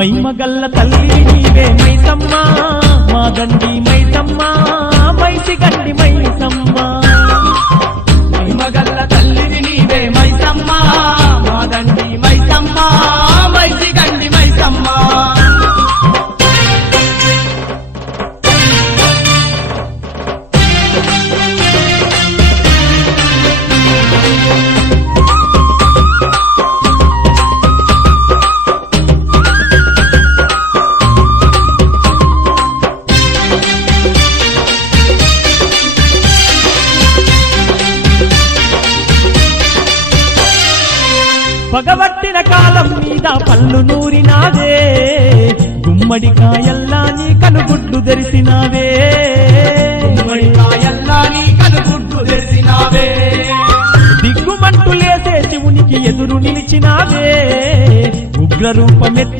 మైమగల్ల తల్లి నీవే మైసమ్మ మా దండి మైసమ్మ మైసి గండి మైసమ్మ మైమగల్ల తల్లిని నీవే మైసమ్మ మా దండి మైసమ్మ మైసి గండి మైసమ్మ పగబట్టిన కాలం మీద పళ్ళు నూరినావే గుమ్మడికాయల్లా నీ కనుగుడ్లు తెరిసినావే గుమ్మడికాయల్లా నీ కనుగుడ్లు తెరిసినావే దిగ్గుమంటూ లేసే శివునికి ఎదురు నిలిచినావే ఉగ్ర రూపమెత్తి